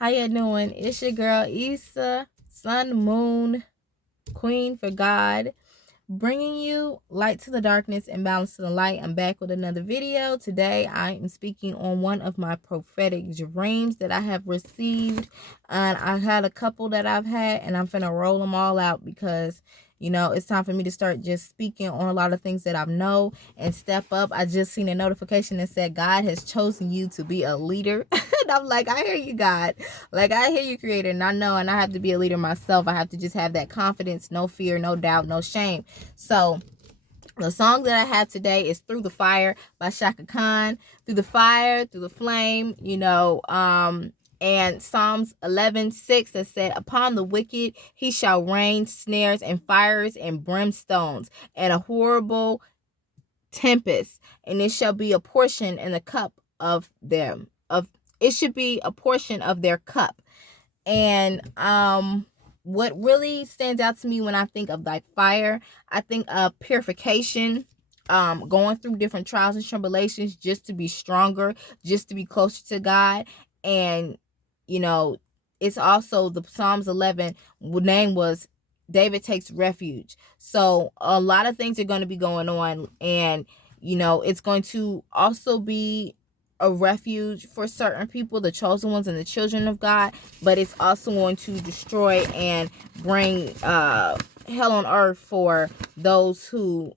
How you doing? It's your girl Issa, Sun, Moon, Queen for God, bringing you light to the darkness and balance to the light. I'm back with another video. Today I am speaking on one of my prophetic dreams that I have received, and I had a couple that I've had, and I'm finna roll them all out because it's time for me to start just speaking on a lot of things that I know and step up. I just seen a notification that said God has chosen you to be a leader. And I'm like, I hear you, God. Like, I hear you, Creator. And I know, and I have to be a leader myself. I have to just have that confidence, no fear, no doubt, no shame. So the song that I have today is Through the Fire by Shaka Khan. Through the fire, through the flame, and Psalms 11:6 that said, upon the wicked he shall rain snares and fires and brimstones and a horrible tempest, and it shall be a portion in the cup of them. It should be a portion of their cup. And what really stands out to me when I think of like fire, I think of purification, going through different trials and tribulations just to be stronger, just to be closer to God. And it's also the Psalms 11 name was David Takes Refuge. So a lot of things are going to be going on, and it's going to also be a refuge for certain people, the chosen ones and the children of God, but it's also going to destroy and bring hell on earth for those who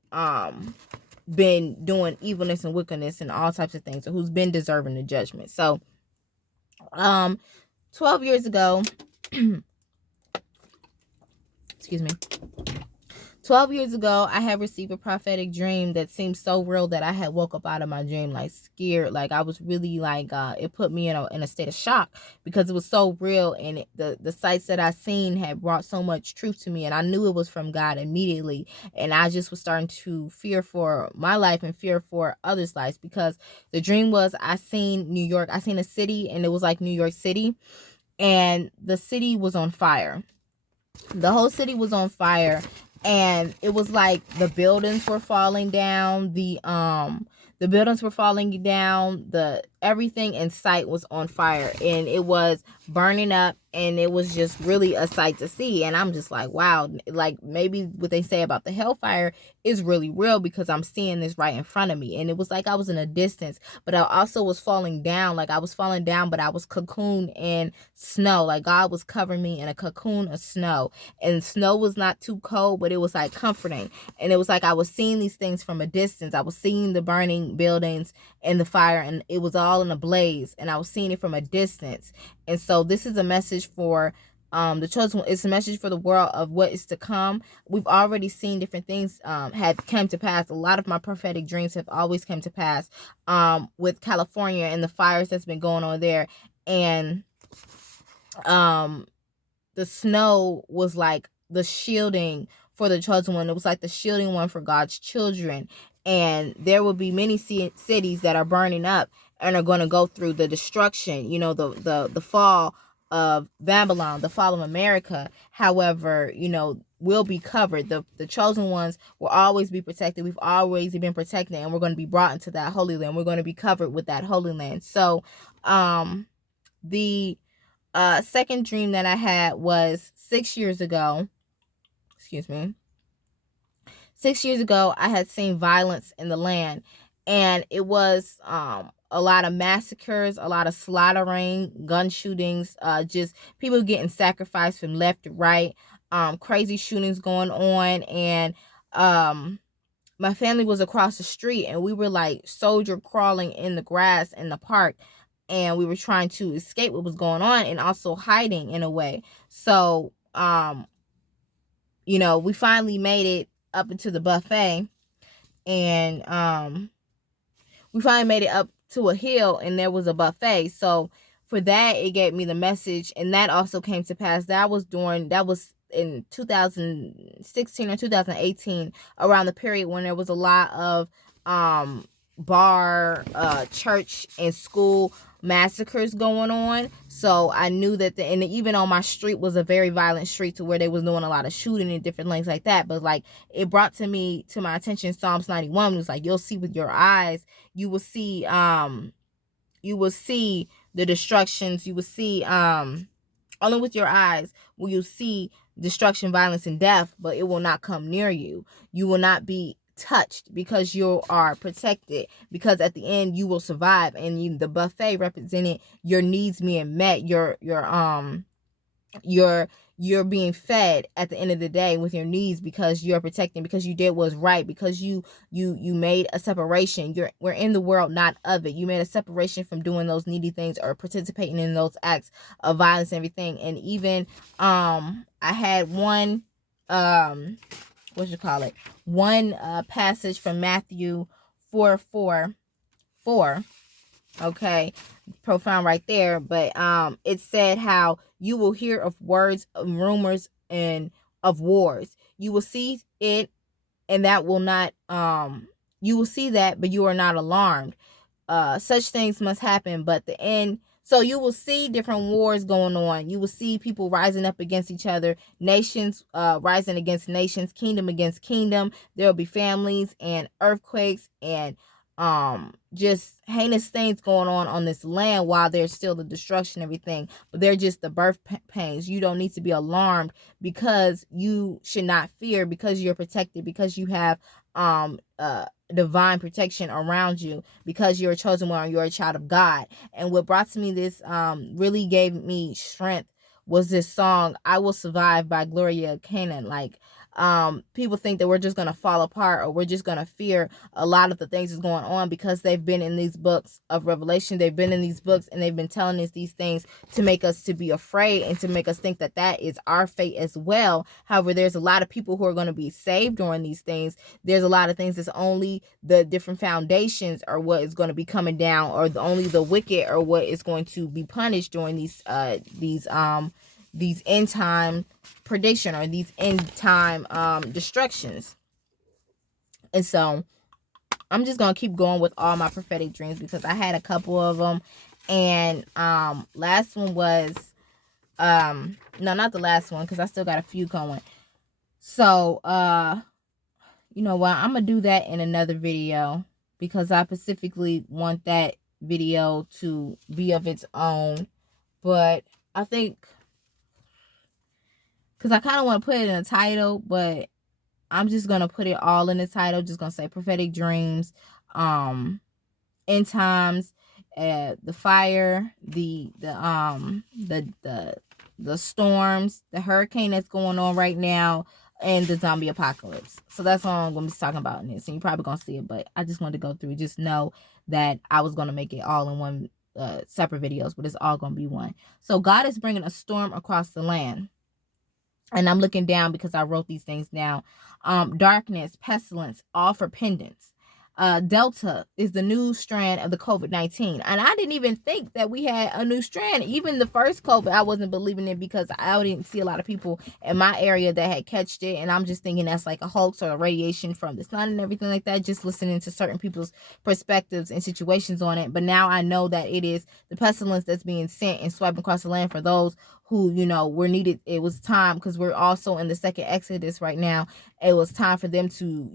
been doing evilness and wickedness and all types of things, or who's been deserving the judgment. So 12 years ago, excuse me, 12 years ago, I had received a prophetic dream that seemed so real that I had woke up out of my dream like scared. Like I was really like, it put me in a state of shock because it was so real, and the sights that I seen had brought so much truth to me, and I knew it was from God immediately. And I just was starting to fear for my life and fear for others' lives, because the dream was, I seen New York, I seen a city, and it was like New York City, and the city was on fire. The whole city was on fire, and it was like the buildings were falling down, the buildings were falling down, the everything in sight was on fire, and it was burning up, and it was just really a sight to see. And I'm just like, wow, like maybe what they say about the hellfire is really real, because I'm seeing this right in front of me. And it was like I was in a distance, but I also was falling down. Like I was falling down, but I was cocooned in snow. Like God was covering me in a cocoon of snow, and snow was not too cold, but it was like comforting. And it was like I was seeing these things from a distance. I was seeing the burning buildings and the fire, and it was all in a blaze, and I was seeing it from a distance. And so this is a message for the chosen. It's a message for the world of what is to come. We've already seen different things have come to pass. A lot of my prophetic dreams have always come to pass, with California and the fires that's been going on there. And the snow was like the shielding for the chosen one. It was like the shielding one for God's children. And there will be many cities that are burning up and are going to go through the destruction, the fall of Babylon, the fall of America. However, will be covered. The chosen ones will always be protected. We've always been protected, and we're going to be brought into that holy land. We're going to be covered with that holy land. So the second dream that I had was 6 years ago. Excuse me. 6 years ago, I had seen violence in the land, and it was a lot of massacres, a lot of slaughtering, gun shootings, just people getting sacrificed from left to right, crazy shootings going on. And my family was across the street, and we were like soldier crawling in the grass in the park, and we were trying to escape what was going on, and also hiding in a way. So we finally made it up into the buffet, and we finally made it up to a hill, and there was a buffet. So for that, it gave me the message, and that also came to pass. That was in 2016 or 2018, around the period when there was a lot of bar, church, and school massacres going on. So I knew that and even on my street was a very violent street, to where they was doing a lot of shooting and different things like that. But like, it brought to my attention Psalms 91. It was like, you'll see with your eyes, you will see the destructions. You will see only with your eyes will you see destruction, violence, and death, but it will not come near you. You will not be touched because you are protected, because at the end you will survive. And the buffet represented your needs being met, you're being fed at the end of the day with your needs, because you're protecting, because you did what's right, because you made a separation. We're in the world, not of it. You made a separation from doing those needy things or participating in those acts of violence and everything. And even I had one one passage from Matthew 4:4. Okay, profound right there. But it said how you will hear of words, of rumors, and of wars. You will see it, and that will not you will see that, but you are not alarmed. Such things must happen, but the end. So you will see different wars going on. You will see people rising up against each other, nations rising against nations, kingdom against kingdom. There will be families and earthquakes and just heinous things going on this land, while there's still the destruction and everything. But they're just the birth pains. You don't need to be alarmed, because you should not fear, because you're protected, because you have divine protection around you, because you're a chosen one, you're a child of God. And what brought to me this really gave me strength was this song, I Will Survive by Gloria Cannon. Like, people think that we're just gonna fall apart, or we're just gonna fear a lot of the things that's going on, because they've been in these books of Revelation, they've been in these books, and they've been telling us these things to make us to be afraid, and to make us think that that is our fate as well. However, there's a lot of people who are going to be saved during these things. There's a lot of things that's only the different foundations are what is going to be coming down, or only the wicked are what is going to be punished during these end time prediction, or these end time destructions. And so I'm just gonna keep going with all my prophetic dreams, because I had a couple of them. And last one was no, not the last one, because I still got a few going. So you know what, I'm gonna do that in another video, because I specifically want that video to be of its own. But I think, because I kind of want to put it in a title, but I'm just gonna put it all in the title. Just gonna say prophetic dreams, end times, the fire, the storms, the hurricane that's going on right now, and the zombie apocalypse. So that's all I'm gonna be talking about in this, and you're probably gonna see it. But I just wanted to go through. Just know that I was gonna make it all in one separate videos, but it's all gonna be one. So God is bringing a storm across the land. And I'm looking down because I wrote these things down. Darkness, pestilence, all for pendants. Delta is the new strand of the COVID-19. And I didn't even think that we had a new strand. Even the first COVID, I wasn't believing it, because I didn't see a lot of people in my area that had catched it. And I'm just thinking that's like a hoax, or a radiation from the sun and everything like that, just listening to certain people's perspectives and situations on it. But now I know that it is the pestilence that's being sent and swiping across the land for those who, were needed. It was time, because we're also in the second Exodus right now. It was time for them to,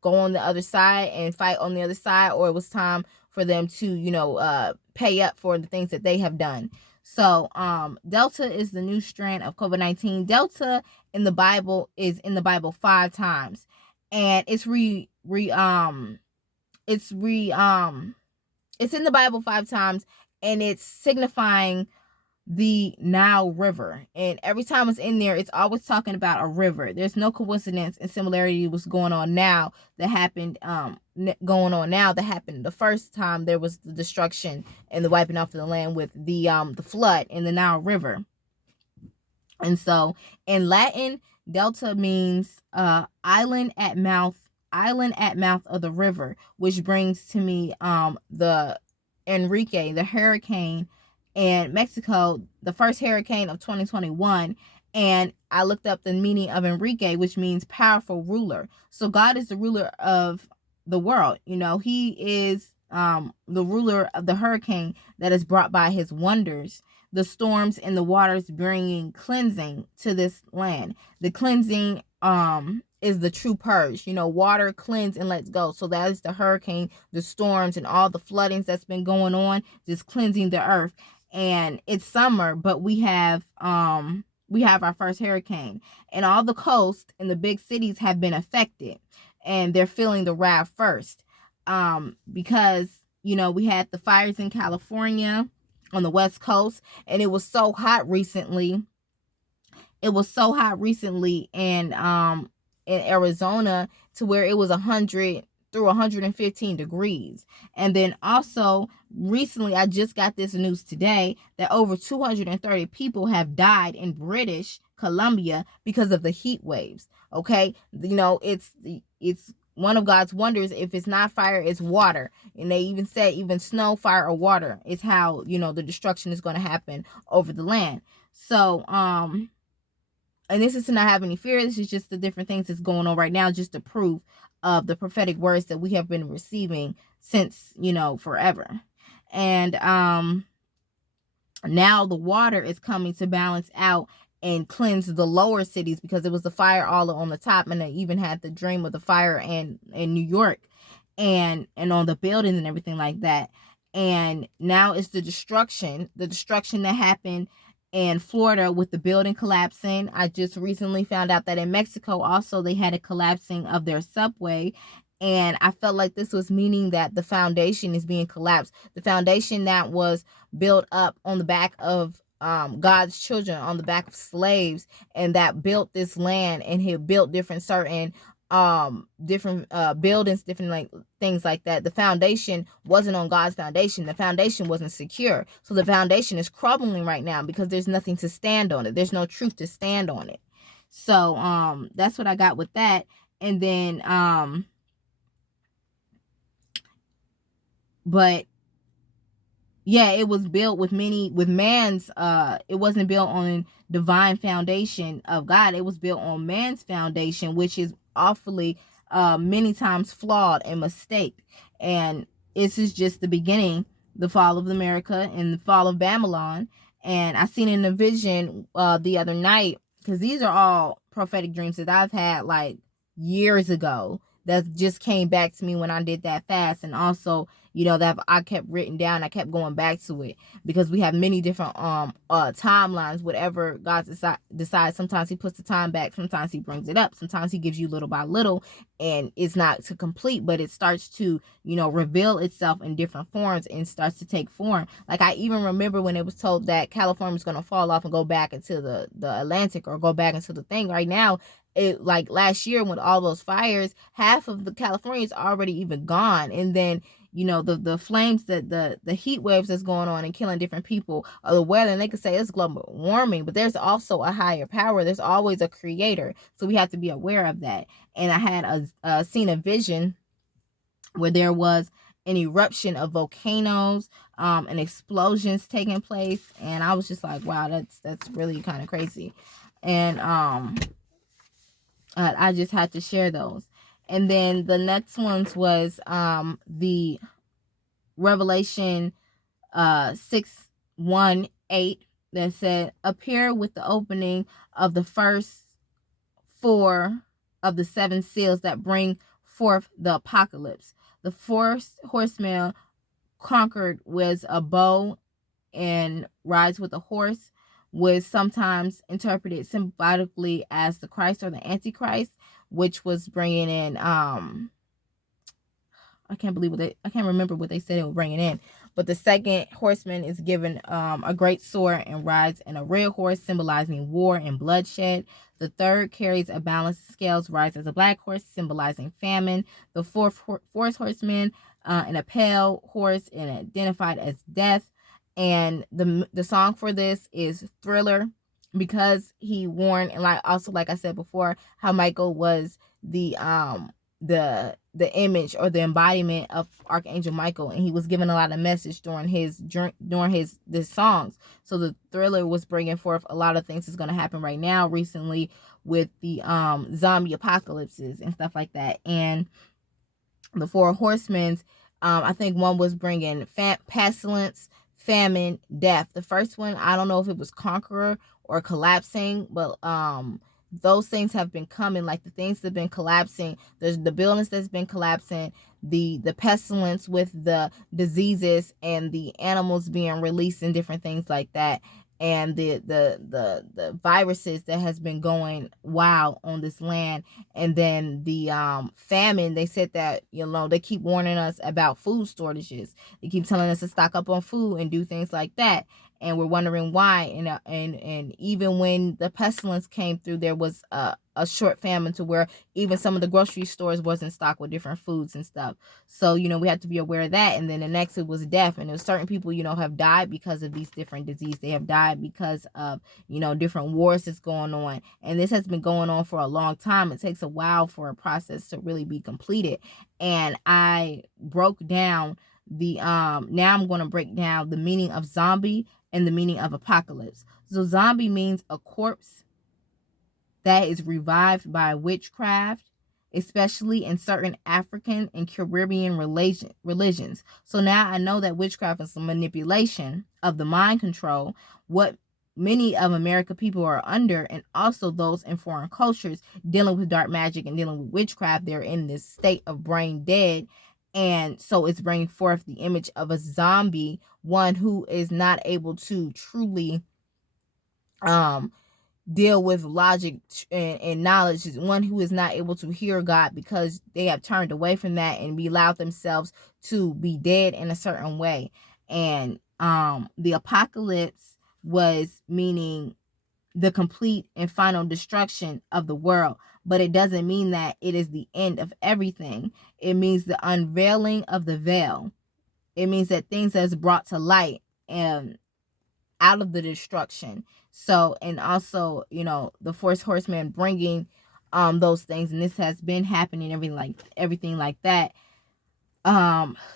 go on the other side and fight on the other side, or it was time for them to, pay up for the things that they have done. So, Delta is the new strand of COVID-19. Delta in the Bible is in the Bible 5 times, and it's in the Bible 5 times, and it's signifying the Nile River. And every time it's in there, it's always talking about a river. There's no coincidence and similarity what's going on now that happened that happened the first time there was the destruction and the wiping off of the land with the flood in the Nile River. And so in Latin, Delta means island at mouth of the river, which brings to me the Enrique, the hurricane in Mexico, the first hurricane of 2021. And I looked up the meaning of Enrique, which means powerful ruler. So God is the ruler of the world. He is the ruler of the hurricane that is brought by his wonders, the storms and the waters bringing cleansing to this land. The cleansing is the true purge. Water cleanse and lets go. So that is the hurricane, the storms, and all the floodings that's been going on, just cleansing the earth. And it's summer, but we have our first hurricane, and all the coast and the big cities have been affected, and they're feeling the wrath first, because we had the fires in California on the West Coast, and it was so hot recently. In Arizona, to where it was 100 through 115 degrees. And then also recently, I just got this news today that over 230 people have died in British Columbia because of the heat waves. Okay, it's one of God's wonders. If it's not fire, it's water. And they even said even snow, fire, or water is how the destruction is going to happen over the land. So and this is to not have any fear. This is just the different things that's going on right now, just to prove of the prophetic words that we have been receiving since forever. And now the water is coming to balance out and cleanse the lower cities, because it was the fire all on the top, and I even had the dream of the fire in New York and on the buildings and everything like that. And now it's the destruction that happened in Florida with the building collapsing. I just recently found out that in Mexico also they had a collapsing of their subway. And I felt like this was meaning that the foundation is being collapsed. The foundation that was built up on the back of God's children, on the back of slaves, and that built this land, and he built different certain buildings, different like things like that. The foundation wasn't on God's foundation. The foundation wasn't secure. So the foundation is crumbling right now because there's nothing to stand on it. There's no truth to stand on it. So that's what I got with that. And then but yeah, it was built with man's it wasn't built on divine foundation of God. It was built on man's foundation, which is awfully many times flawed and mistake. And this is just the beginning, the fall of America and the fall of Babylon. And I seen in a vision the other night, because these are all prophetic dreams that I've had like years ago, that just came back to me when I did that fast. And also, that I kept written down. I kept going back to it, because we have many different timelines. Whatever God decides, sometimes he puts the time back, sometimes he brings it up, sometimes he gives you little by little, and it's not to complete, but it starts to reveal itself in different forms and starts to take form. Like I even remember when it was told that California was going to fall off and go back into the Atlantic, or go back into the thing. Right now, it, like last year with all those fires, half of the California is already even gone. And then the flames, that the heat waves that's going on and killing different people, or the weather, and they could say it's global warming, but there's also a higher power. There's always a creator, so we have to be aware of that. And I had seen a vision where there was an eruption of volcanoes and explosions taking place, and I was just like, wow, that's really kind of crazy. And I just had to share those. And then the next ones was the Revelation 6:1-8 that said, appear with the opening of the first 4 of the 7 seals that bring forth the apocalypse. The fourth horseman conquered with a bow and rides with a horse, was sometimes interpreted symbolically as the Christ or the Antichrist, which was bringing in I can't remember what they said it was bringing in. But the second horseman is given a great sword and rides in a red horse, symbolizing war and bloodshed. The third carries a balanced scales, rides as a black horse, symbolizing famine. The fourth horseman in a pale horse and identified as death. And the song for this is Thriller, because he warned, and like I said before, how Michael was the image or the embodiment of Archangel Michael, and he was given a lot of message during his songs. So the Thriller was bringing forth a lot of things that's going to happen right now recently with the zombie apocalypses and stuff like that. And the 4 horsemen, I think one was bringing pestilence, famine, death. The first one, I don't know if it was conqueror or collapsing, but those things have been coming, like the things that have been collapsing. There's the buildings that's been collapsing, the pestilence with the diseases and the animals being released and different things like that, and the viruses that has been going wild on this land. And then the famine, they said that, you know, they keep warning us about food shortages. They keep telling us to stock up on food and do things like that, and we're wondering why. And even when the pestilence came through, there was a short famine to where even some of the grocery stores wasn't stocked with different foods and stuff. So, you know, we have to be aware of that. And then the next, it was death. And there was certain people, you know, have died because of these different diseases. They have died because of, you know, different wars that's going on. And this has been going on for a long time. It takes a while for a process to really be completed. And I broke down the now I'm going to break down the meaning of zombie and the meaning of apocalypse. So zombie means a corpse that is revived by witchcraft, especially in certain African and Caribbean religions. So now I know that witchcraft is a manipulation of the mind control, what many of American people are under, and also those in foreign cultures dealing with dark magic and dealing with witchcraft. They're in this state of brain dead. And so it's bringing forth the image of a zombie, one who is not able to truly deal with logic and knowledge, is one who is not able to hear God because they have turned away from that and be allowed themselves to be dead in a certain way. And the apocalypse was meaning the complete and final destruction of the world, but it doesn't mean that it is the end of everything. It means the unveiling of the veil. It means that things that's brought to light and out of the destruction. So, and also, you know, the fourth horseman bringing those things, and this has been happening, everything like that.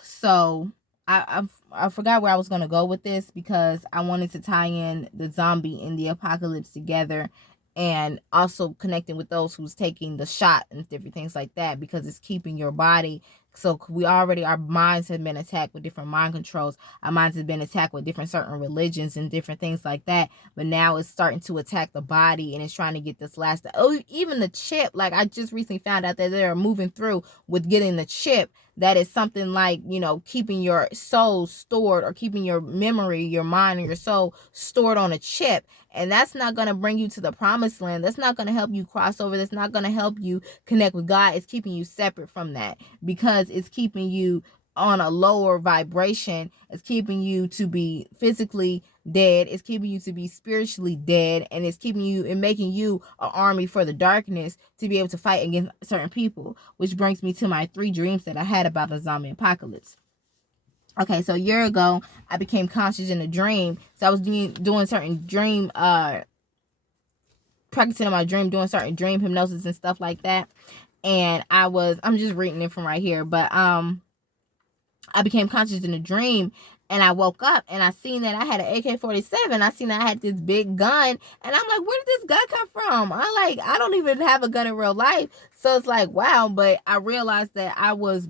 So I forgot where I was going to go with this, because I wanted to tie in the zombie and the apocalypse together, and also connecting with those who's taking the shot and different things like that, because it's keeping your body. So our minds have been attacked with different mind controls. Our minds have been attacked with different certain religions and different things like that. But now it's starting to attack the body, and it's trying to get this last. Oh, even the chip. Like, I just recently found out that they're moving through with getting the chip. That is something like, you know, keeping your soul stored, or keeping your memory, your mind, and your soul stored on a chip. And that's not going to bring you to the promised land. That's not going to help you cross over. That's not going to help you connect with God. It's keeping you separate from that, because it's keeping you on a lower vibration. It's keeping you to be physically dead. It's keeping you to be spiritually dead. And it's keeping you and making you an army for the darkness to be able to fight against certain people. Which brings me to my 3 dreams that I had about the zombie apocalypse. Okay, so a year ago, I became conscious in a dream. So I was doing certain dream, practicing in my dream, doing certain dream hypnosis and stuff like that. And I'm just reading it from right here, but I became conscious in a dream, and I woke up and I seen that I had an AK-47. I seen that I had this big gun, and I'm like, where did this gun come from? I don't even have a gun in real life. So it's like, wow. But I realized that I was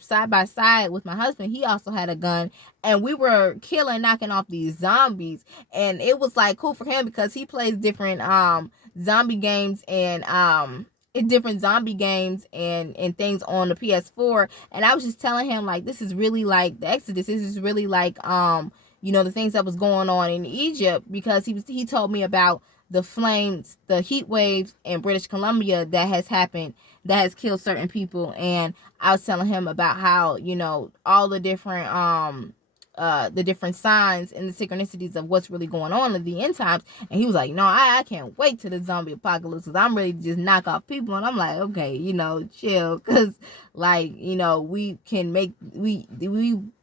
side by side with my husband. He also had a gun, and we were knocking off these zombies. And it was like cool for him, because he plays different zombie games and different zombie games and things on the PS4. And I was just telling him, like, this is really like the Exodus. This is really like you know, the things that was going on in Egypt, because he told me about the flames, the heat waves in British Columbia that has happened, that has killed certain people. And I was telling him about how, you know, all the different signs and the synchronicities of what's really going on in the end times. And he was like, no, I can't wait to the zombie apocalypse, because I'm ready to just knock off people. And I'm like, okay, you know, chill, because, like, you know, we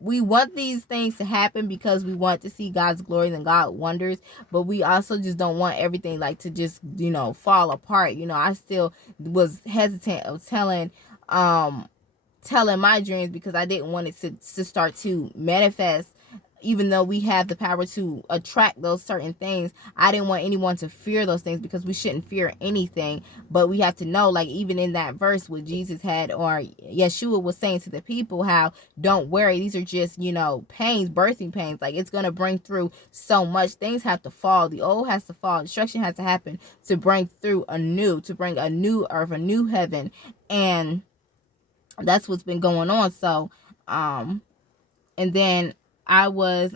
want these things to happen because we want to see God's glory and God wonders, but we also just don't want everything, like, to just, you know, fall apart. You know, I still was hesitant of telling my dreams, because I didn't want it to start to manifest, even though we have the power to attract those certain things, I didn't want anyone to fear those things, because we shouldn't fear anything. But we have to know, like, even in that verse what Jesus had, or Yeshua was saying to the people, how don't worry, these are just, pains, birthing pains. Like, it's going to bring through so much. Things have to fall. The old has to fall. Destruction has to happen to bring through to bring a new earth, a new heaven. And that's what's been going on. So, and then I was,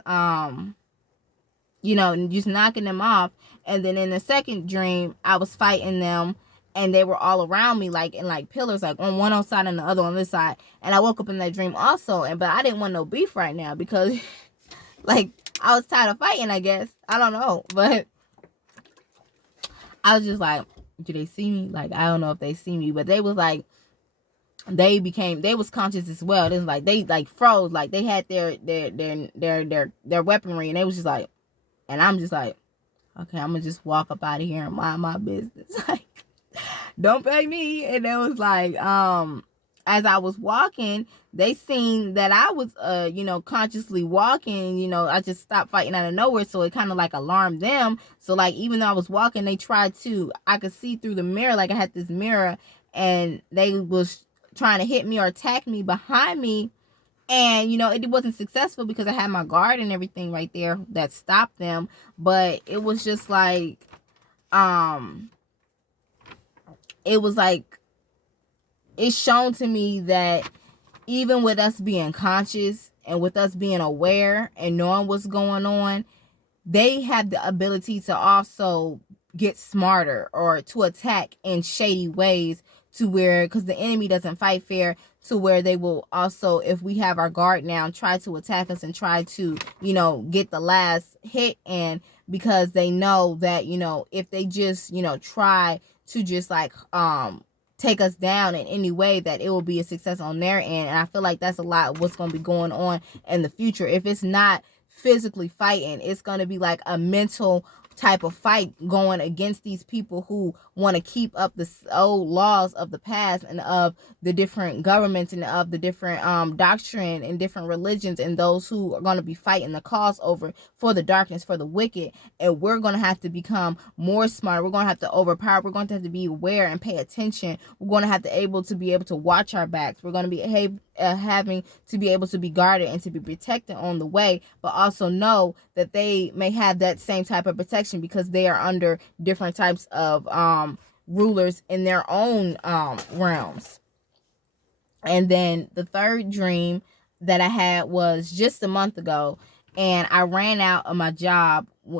just knocking them off. And then in the second dream, I was fighting them, and they were all around me, like in like pillars, like on one side and the other on this side. And I woke up in that dream also, but I didn't want no beef right now, because like I was tired of fighting, I guess. I don't know, but I was just like, do they see me? Like, I don't know if they see me, but they was like, they was conscious as well. It was like they like froze, like they had their weaponry, and they was just like, and I'm just like, okay, I'm gonna just walk up out of here and mind my business. Like, don't pay me. And it was like, as I was walking, they seen that I was, consciously walking. I just stopped fighting out of nowhere, so it kind of like alarmed them. So like, even though I was walking, they tried to, I could see through the mirror, like I had this mirror, and they was trying to hit me or attack me behind me. And, it wasn't successful, because I had my guard and everything right there that stopped them. But it was just like, it was like, it's shown to me that even with us being conscious and with us being aware and knowing what's going on, they have the ability to also get smarter or to attack in shady ways, to where, because the enemy doesn't fight fair, to where they will also, if we have our guard down, try to attack us and try to, get the last hit in, because they know that, if they just, try to just like, take us down in any way, that it will be a success on their end. And I feel like that's a lot of what's going to be going on in the future. If it's not physically fighting, it's going to be like a mental type of fight going against these people who want to keep up the old laws of the past, and of the different governments, and of the different doctrine and different religions, and those who are going to be fighting the cause over for the darkness, for the wicked. And we're going to have to become more smart. We're going to have to overpower. We're going to have to be aware and pay attention. We're going to have to be able to watch our backs. We're going to be having to be able to be guarded and to be protected on the way, but also know that they may have that same type of protection, because they are under different types of rulers in their own realms. And then the third dream that I had was just a month ago, and I ran out of my job it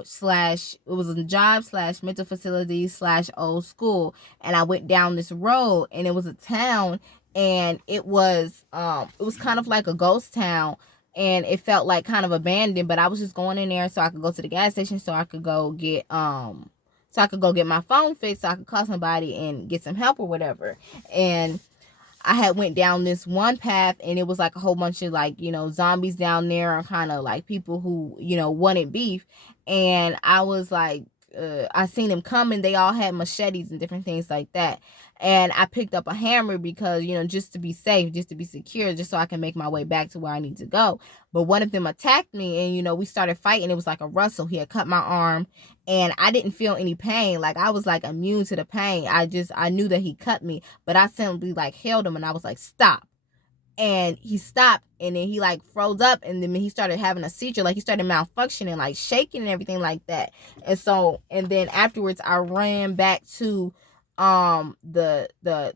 was a job / mental facility / old school, and I went down this road, and it was a town, and it was kind of like a ghost town, and it felt like kind of abandoned. But I was just going in there so I could go to the gas station, so I could go get my phone fixed, so I could call somebody and get some help or whatever. And I had went down this one path, and it was like a whole bunch of like, zombies down there, and kind of like people who, wanted beef. And I was like, I seen them coming. They all had machetes and different things like that. And I picked up a hammer because, just to be safe, just to be secure, just so I can make my way back to where I need to go. But one of them attacked me, and, we started fighting. It was like a wrestle. He had cut my arm, and I didn't feel any pain. Like, I was like immune to the pain. I knew that he cut me, but I simply like held him, and I was like, stop. And he stopped, and then he like froze up, and then he started having a seizure, like he started malfunctioning, like shaking and everything like that. And then afterwards I ran back to the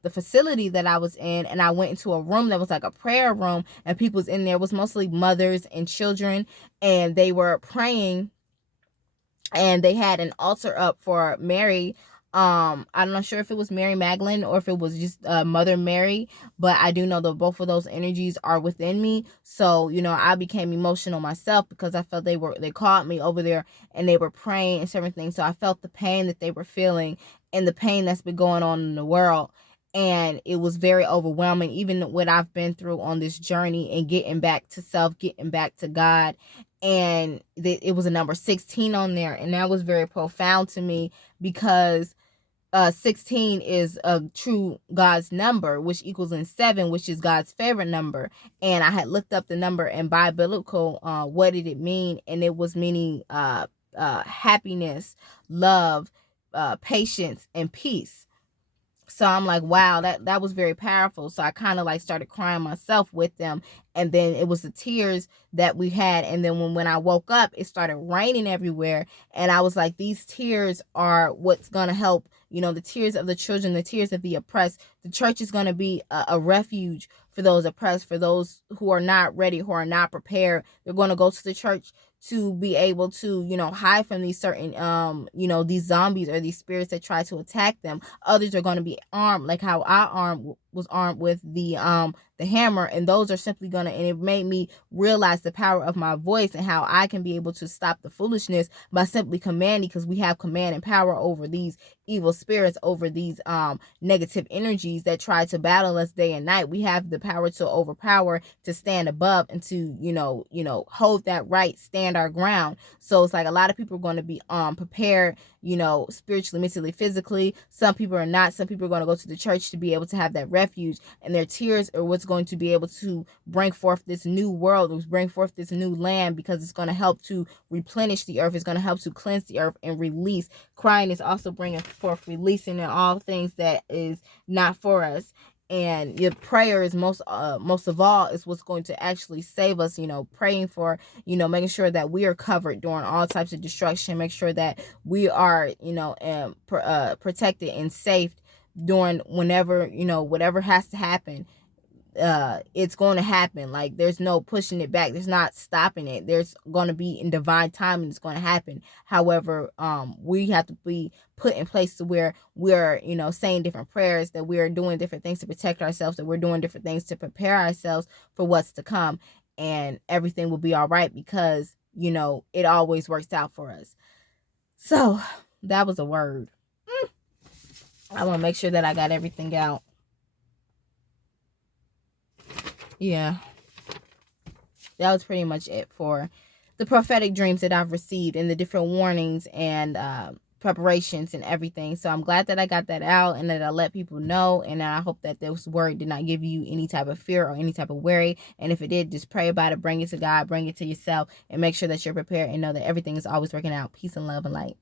facility that I was in, and I went into a room that was like a prayer room, and people was in there. It was mostly mothers and children, and they were praying, and they had an altar up for Mary. I'm not sure if it was Mary Magdalene or if it was just Mother Mary, but I do know that both of those energies are within me. So, I became emotional myself, because I felt they called me over there, and they were praying and certain things. So I felt the pain that they were feeling, and the pain that's been going on in the world. And it was very overwhelming, even what I've been through on this journey, and getting back to self, getting back to God. And it was a number 16 on there, and that was very profound to me, because 16 is a true God's number, which equals in 7, which is God's favorite number. And I had looked up the number in biblical, what did it mean, and it was meaning happiness, love, patience, and peace. So I'm like, wow, that was very powerful. So I kind of like started crying myself with them. And then it was the tears that we had. And then when I woke up, it started raining everywhere. And I was like, these tears are what's going to help, the tears of the children, the tears of the oppressed. The church is going to be a refuge for those oppressed, for those who are not ready, who are not prepared. They're going to go to the church to be able to, hide from these certain, these zombies or these spirits that try to attack them. Others are going to be armed, like how I was armed with the hammer, and those are simply gonna, and it made me realize the power of my voice and how I can be able to stop the foolishness by simply commanding, because we have command and power over these evil spirits, over these negative energies that try to battle us day and night. We have the power to overpower, to stand above, and to hold that right, stand our ground. So it's like a lot of people are going to be prepared, spiritually, mentally, physically. Some people are not. Some people are going to go to the church to be able to have that refuge, and their tears are what's going to be able to bring forth this new world, bring forth this new land, because it's going to help to replenish the earth. It's going to help to cleanse the earth and release. Crying is also bringing forth releasing and all things that is not for us. And your prayer is most of all is what's going to actually save us. Praying for, making sure that we are covered during all types of destruction. Make sure that we are, protected and safe during whenever, whatever has to happen. It's going to happen. Like, there's no pushing it back. There's not stopping it. There's going to be in divine time, and it's going to happen. However, we have to be put in place to where we're, saying different prayers, that we're doing different things to protect ourselves, that we're doing different things to prepare ourselves for what's to come, and everything will be all right, because, it always works out for us. So that was a word. I want to make sure that I got everything out. Yeah, that was pretty much it for the prophetic dreams that I've received, and the different warnings and preparations and everything. So I'm glad that I got that out, and that I let people know, and I hope that this word did not give you any type of fear or any type of worry. And if it did, just pray about it, bring it to God, bring it to yourself, and make sure that you're prepared, and know that everything is always working out. Peace and love and light.